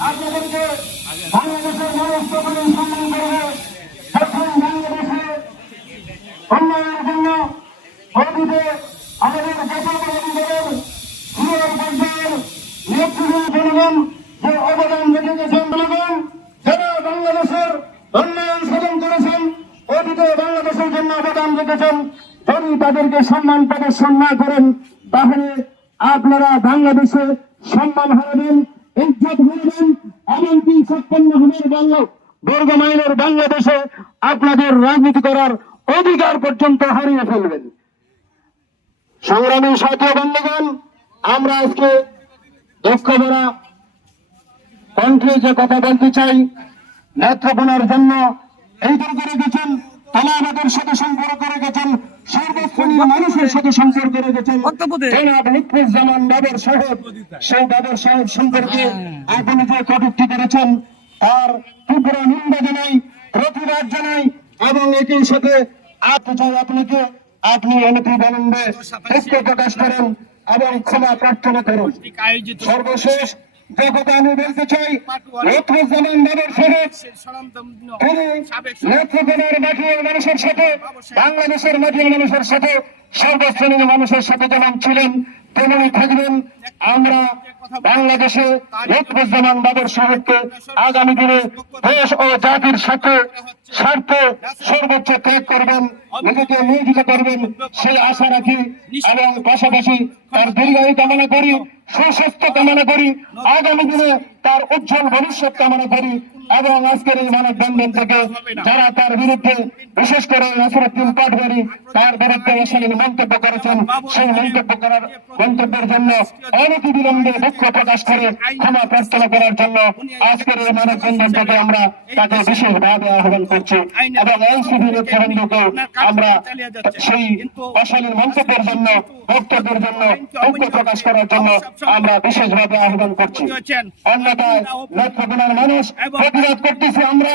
আপনাদেরকে বাংলাদেশের মানুষ তখনই সম্মান করবে। যখন বাংলাদেশে উন্নয়নের বাংলাদেশের উন্নয়ন সাধন করেছেন, অতীতে বাংলাদেশের জন্য অবদান রেখেছেন যদি তাদেরকে সম্মান প্রদর্শন না করেন, তাহলে আপনারা বাংলাদেশে সম্মান হারাবেন, ইজ্জত হারাবেন, এমনকি ছাপ্পান্ন হাজার বাংলা বর্গ মাইলের বাংলাদেশে আপনাদের রাজনীতি করার অধিকার পর্যন্ত হারিয়ে ফেলবেন। সংগ্রামী সাথী বন্ধুগণ, আমরা আজকে দুঃখ ভরা কণ্ঠে যে কথা বলতে চাই, নেত্রকোনার জন্য এই দূর করে গেছেন তালাবাদের সাথে সম্পর্ক রেখেছেন সর্বশ্রেণীর মানুষের সাথে সম্পর্ক রেখেছেন জনাব লুৎফুজ্জামান বাবর সাহেব। সেই বাবর সাহেব সম্পর্কে আপনি যে কটূক্তি করেছেন। তার তীব্র নিন্দা জানাই প্রতিবাদ জানাই এবং একই সাথে আপনি চাই আপনাকে আপনি বিলম্বে প্রকাশ করেন এবং ক্ষমা প্রার্থনা করুন। সর্বশেষ যে কথা আমি বলতে চাই লুৎফুজ্জামান বাবর সাহেব তিনি নেত্রকোনার মাটির মানুষের সাথে বাংলাদেশের মাটির মানুষের সাথে সর্বশ্রেণীর মানুষের সাথে যেমন ছিলেন তেমনি থাকবেন আমরা বাংলাদেশে বাবর আগামী দিনে দেশ ও জাতির সাথে স্বার্থে সর্বোচ্চ ত্যাগ করবেন নিজেকে নিয়োজিত করবেন সেই আশা রাখি এবং পাশাপাশি তার দীর্ঘায়ু কামনা করি। সুস্বাস্থ্য কামনা করি। আগামী দিনে তার উজ্জ্বল ভবিষ্যৎ কামনা করি এবং আজকের এই মানববন্ধন থেকে যারা তার বিরুদ্ধে বিশেষ করে নাসিরুদ্দিন পাটবাড়ি তার বিরুদ্ধে অশালীন মন্তব্য করেছেন। সেই মন্তব্য করার মন্তব্যের জন্য অনতি বিলম্বে দুঃখ প্রকাশ করে ক্ষমা প্রার্থনা করার জন্য আজকের এই মানববন্ধন থেকে আমরা তাকে বিশেষভাবে আহ্বান করছি। এবং এনসিপি নেতৃবৃন্দকে আমরা সেই অশালীন মন্তব্যের জন্য, বক্তব্যের জন্য দুঃখ প্রকাশ করার জন্য আমরা বিশেষভাবে আহ্বান করছি। অন্যথায় নেত্রকোনার মানুষ প্রতিবাদ করতেছি আমরা।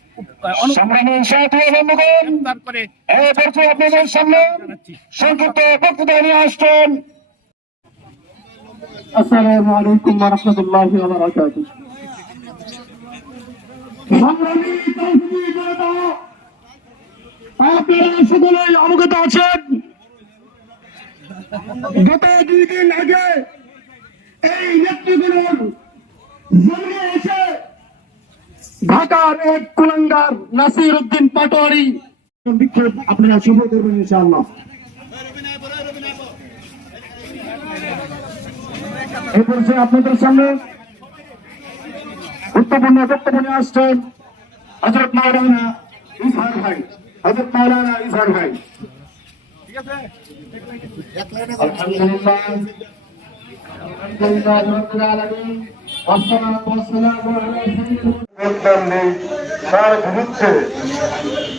পরিচয় আপনাদের সামনে সংক্ষিপ্ত বক্তৃতা নিয়ে আসছেন। আসসালামু আলাইকুম ওয়া রাহমাতুল্লাহি ওয়া বারাকাতুহু সংগ্রামী তৌহিদি জনতা আপনারা সকলেই অবগত আছেন। গত দুই দিন আগে ঢাকার এক কুলাঙ্গার নাসির উদ্দিন পাটোয়ারি বিক্ষোভ আপনারা শুভ করবেন ইনশাআল্লাহ এই পরিচয় আপনাদের সামনে গুরুত্বপূর্ণ বক্তব্য নিয়ে আসছেন হজরত মাওলানা ইজহার ভাই হজরত মাওলানা ইজহার ভাই আলহামদুলিল্লাহ আলহামদুলিল্লাহ রাব্বিল আলামিন والصلاة والسلام على سيدنا সন্তান নেই, তার বিরুদ্ধে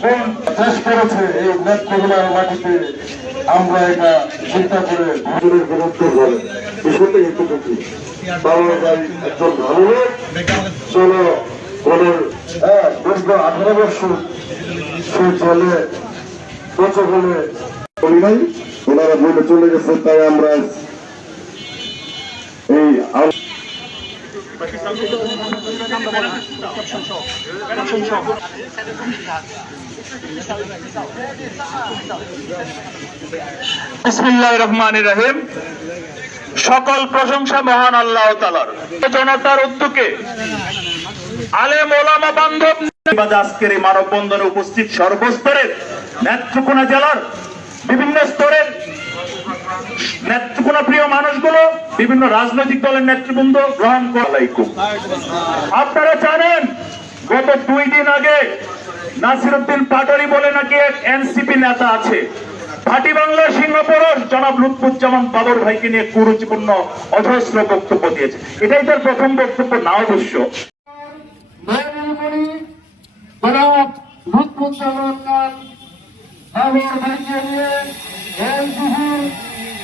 কোন চেষ করেছে এই নেত্রগুলার মাটিতে। আমরা এটা চিন্তা করে ভোজনের বিরুদ্ধে করে বিষয়টা বাবা ভাই একজন হ্যাঁ বলি বলে চলে গেছে, তাই আমরা এই সকল প্রশংসা মহান আল্লাহ জনতার উদ্যোগে আলেম ওলামা বান্ধব আজকের এই মানববন্ধনে উপস্থিত সর্বস্তরের নেত্রকোনা জেলার বিভিন্ন স্তরের নেত্রকোনা প্রিয় মানুষগুলো, বিভিন্ন রাজনৈতিক দলের নেতৃবৃন্দ গ্রহণ করালাইকুম আপনারা জানেন, গত দুই দিন আগে নাসিরুদ্দিন পাটোয়ারি বলে নাকি এক এনসিপি নেতা আছে। সিংহপুরের জনাব বাবর ভাইকে নিয়ে কুরুচিপূর্ণ অজস্র বক্তব্য দিয়েছে। এটাই তার প্রথম বক্তব্য, না অবশ্য।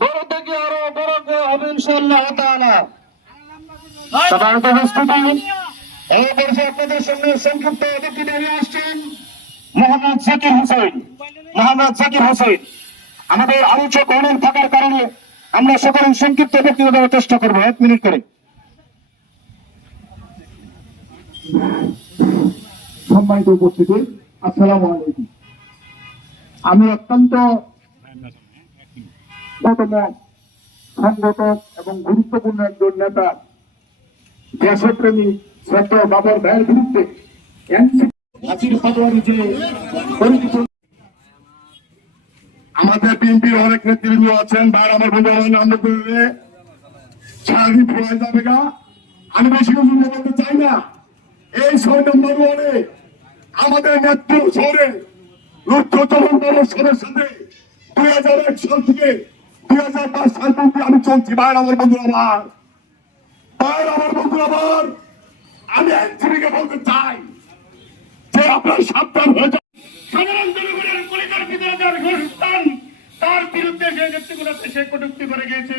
বড় থেকে আরও বড় হবে ইনশাল্লাহ তাআলা। সাধারণত উপস্থিতি। এই বর্ষে আপনাদের সামনে সংক্ষিপ্ত অতিথি নিয়ে আসছেন মোহাম্মদ জাকির হোসেন। মোহাম্মদ জাকির হোসেন আমাদের আলোচক অনেক থাকার কারণে আমরা সকলে সংক্ষিপ্ত বক্তব্য দেওয়ার চেষ্টা করব। এক মিনিট করে। সম্মানিত উপস্থিতি আসসালামু আলাইকুম। আমি অত্যন্ত মতামত সংগঠক এবং গুরুত্বপূর্ণ একজন নেতা, দেশপ্রেমী শ্রদ্ধা বাবার ভাইয়ের বিরুদ্ধে আমাদের বিএনপির অনেক নেতৃবৃন্দ আছেন ভাই আমার বন্ধু আমার করলে সারাদিন ফোড়াই যাবে গা। আমি বেশি কিছু বলতে চাই না। এই ছয় নম্বর ওয়ার্ডে আমাদের নেত্র শহরে লক্ষ্যচরণ সরের সাথে দুই হাজার এক সাল থেকে দুই আমি চলছি। ভাই আমার বন্ধু আমার। ভাই আমার বন্ধু আমার। আমি আইনজীবীকে বলতে চাই যে আপনার সাবধান হয়ে যান। সাধারণ জনগণের ভিতরে যার তার বিরুদ্ধে যে নেতৃগুলোতে সে কটুক্তি করে গিয়েছে।